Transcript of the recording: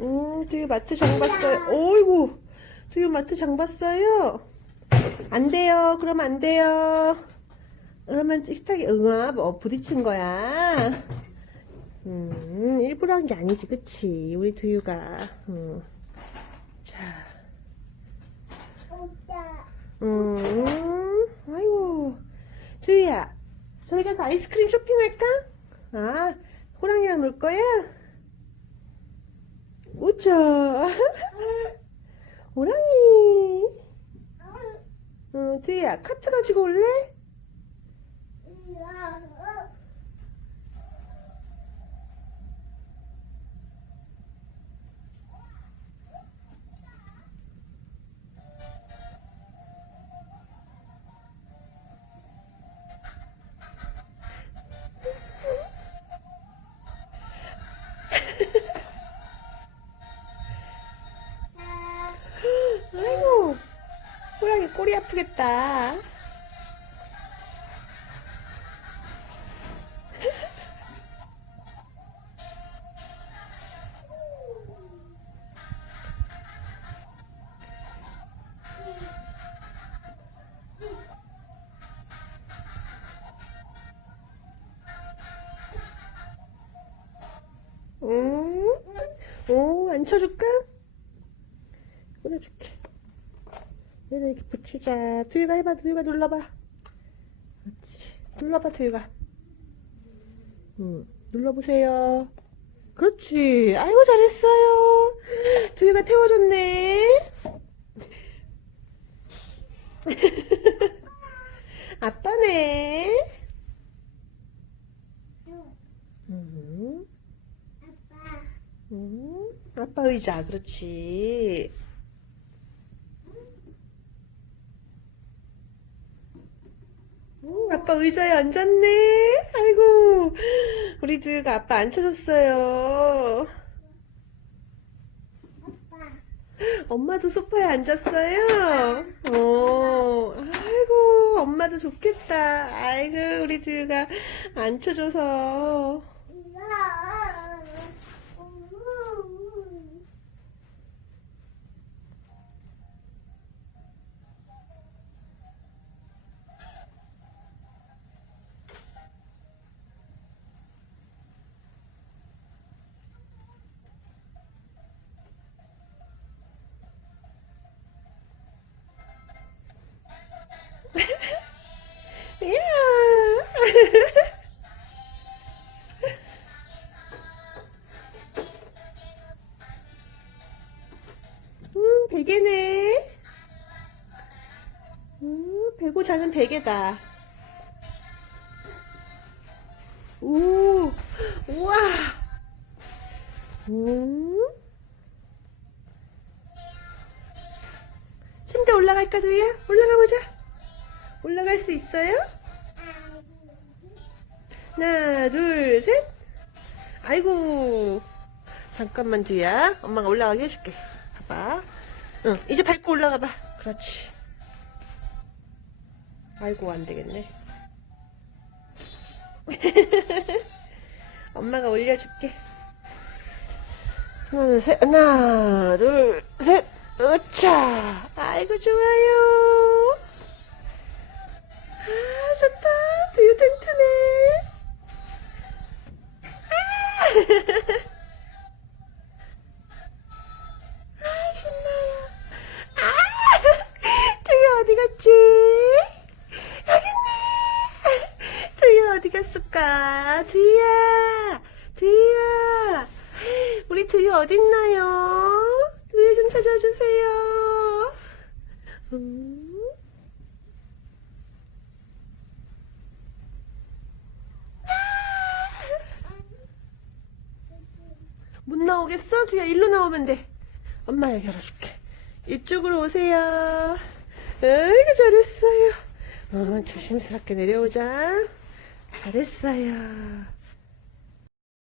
음, 두유 마트 장 봤어요. 어이구, 두유 마트 장 봤어요. 안 돼요. 그러면 안 돼요. 그러면 식탁에 응아, 뭐 부딪힌 거야. 음, 일부러 한 게 아니지, 그치? 우리 두유가. 음. 자, 음, 아이고, 두유야, 저희 가서 아이스크림 쇼핑할까? 아, 호랑이랑 놀 거야? 우짜. 호랑이. 응, 두유야, 카트 가지고 올래? 호랑이 꼬리 아프겠다. 응? 오, 앉혀줄까? 꺼내줄게. 얘를 이렇게 붙이자. 두유가 해봐, 두유가 눌러봐. 그렇지. 눌러봐, 두유가. 응, 눌러보세요. 그렇지. 아이고, 잘했어요. 두유가 태워줬네. 아빠네. 음, 음, 아빠 의자, 그렇지. 음, 아빠 의자에 앉았네. 아이고, 우리 두유가 아빠 앉혀줬어요. 엄마도 소파에 앉았어요. 어, 아이고, 엄마도 좋겠다. 아이고, 우리 두유가 앉혀줘서. 베개네. 음, 베고 자는 베개다. 오, 우와. 음. 침대 올라갈까, 두야? 올라가 보자. 올라갈 수 있어요? 하나, 둘, 셋. 아이고. 잠깐만, 뒤야. 엄마가 올라가게 해줄게. 봐봐. 응, 이제 밟고 올라가 봐. 그렇지. 아이고, 안 되겠네. 엄마가 올려줄게. 하나, 둘, 셋. 하나, 둘, 셋. 으차. 아이고, 좋아요. 아, 좋다. 두유 텐트네. 아, 갔을까? 두유야, 두유야. 우리 두유 어딨나요? 두유 좀 찾아주세요. 음. 못 나오겠어? 두야 일로 나오면 돼. 엄마가 열어줄게. 이쪽으로 오세요. 아이고 잘했어요. 어, 조심스럽게 내려오자. 잘했어요.